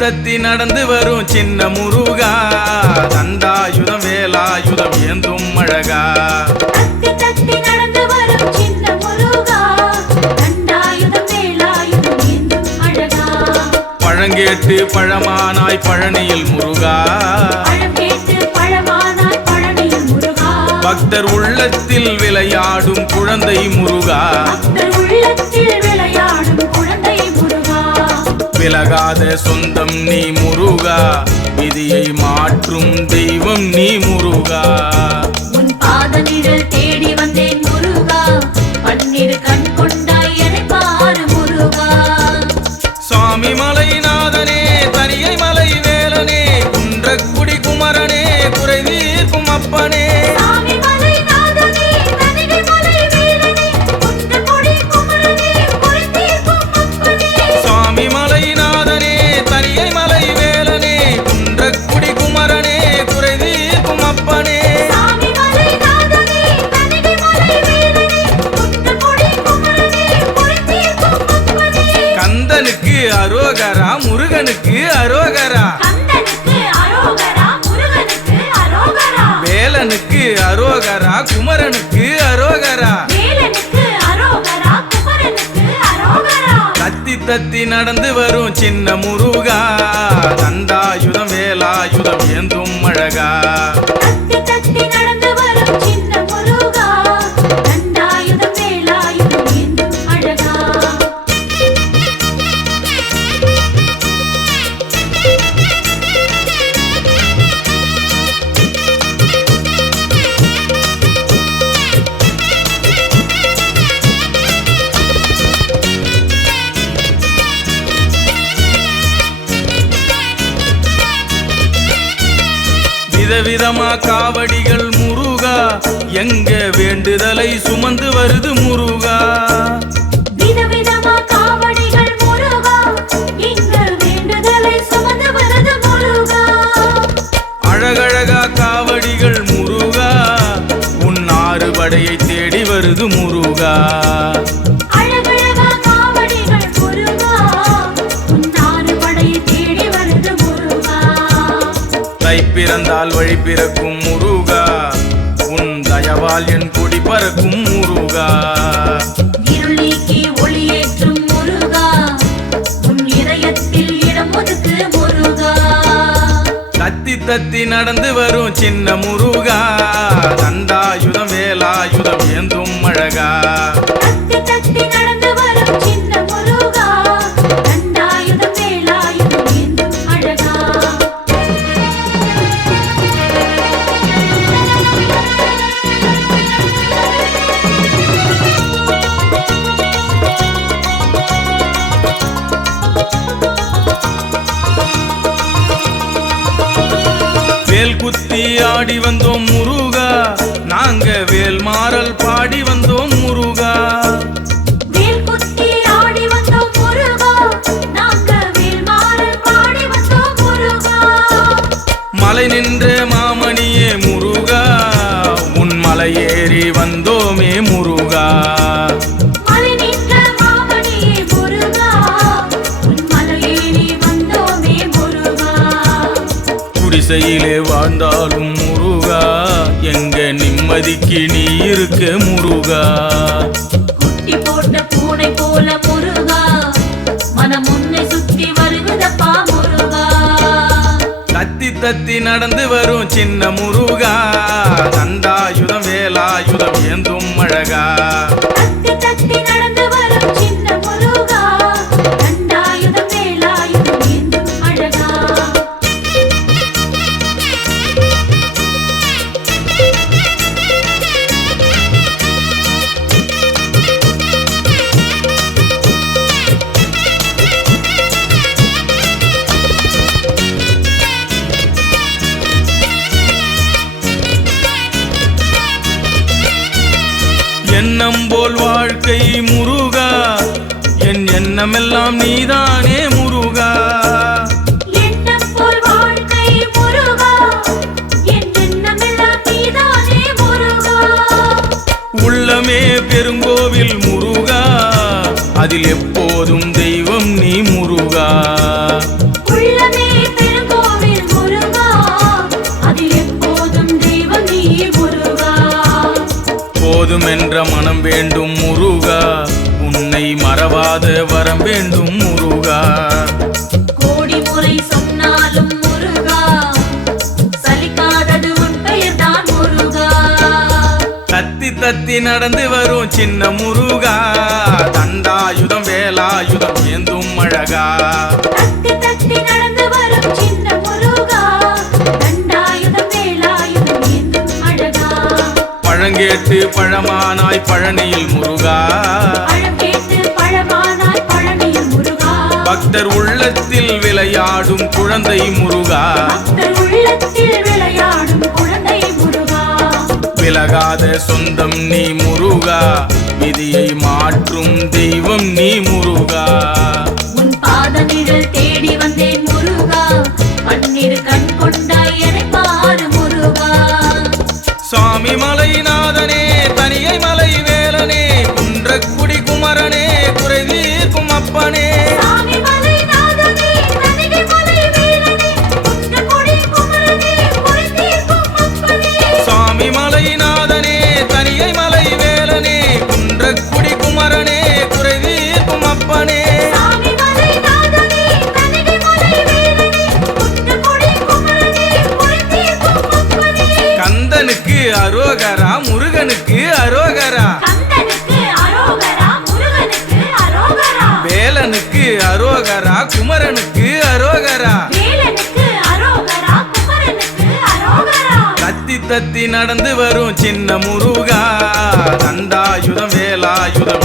தத்தி நடந்து வரும் சின்ன முருகா. தண்டாயுதம் வேலாயுதம் ஏந்தும் அழகா. பழங்கேட்டு பழமானாய் பழனியில் முருகா. பழம் கேட்டு பழமானாய் பழனியில் முருகா. பக்தர் உள்ளத்தில் விளையாடும் குழந்தை முருகா. விலகாத சொந்தம் நீ முருகா. விதியை மாற்றும் தெய்வம் நீ முருகா. உன் பாத நிழல் தேடி அரோகரா முருகனுக்கு அரோகரா. வேலனுக்கு அரோகரா குமரனுக்கு அரோகரா. தத்தி தத்தி நடந்து வரும் சின்ன முருகா. தண்டாயுதம் வேலாயுதம் ஏந்தும் அழகா. விதமா காவடிகள் முருகா. எங்க வேண்டுதலை சுமந்து வருது முருகா. பிறந்தால் வழி பிறக்கும் முருகா. உன் தயவால் என் கொடி பறக்கும் முருகா. தத்தி தத்தி நடந்து வரும் சின்ன முருகா. தண்டாயுதம் வேலாயுதம் ஏந்தும் அழகா. வேல் குத்தி ஆடி வந்தோம் முருகா. நாங்க வேல் மாறல் பாடி வந்தோம் முருகா. வேல் குத்தி ஆடி குடிசையிலே வாழ்ந்தாலும் முருகா எங்க நிம்மதிக்கு நீ இருக்க முருகா? குட்டி போட்ட பூனை போல முருகா மனம் உன்னை சுத்தி வருகுதப்பா முருகா? தத்தி தத்தி நடந்து வரும் சின்ன முருகா தண்டாயுதம் வேலாயுதம் ஏந்தும் அழகா? தத்தி தத்தி நடந்து வரும் போல் வாழ்க்கை முருகா. என் எண்ணமெல்லாம் நீதானே முருகா. உள்ளமே பெருங்கோவில் முருகா. அதில் எப்போதும் தெய்வம் நீ முருகா. உன்னை மறவாத வரம் வேண்டும் முருகா. கோடி முறை சொன்னாலும் முருகா. சலிக்காதது உன் பெயர்தான் முருகா. தத்தி தத்தி நடந்து வரும் சின்ன முருகா. தண்டாயுதம் வேலாயுதம் ஏந்தும் அழகா. கேட்டு பழமானாய் பழனியில் முருகா. பக்தர் உள்ளத்தில் விளையாடும் குழந்தை முருகா. பக்தர் உள்ளத்தில் விளையாடும் குழந்தை முருகா. விலகாத சொந்தம் நீ முருகா. விதியை மாற்றும் தெய்வம் நீ முருகா. குமரனுக்கு அரோகரா. தத்தி தத்தி நடந்து வரும் சின்ன முருகா. தண்டாயுதம் வேலாயுதம்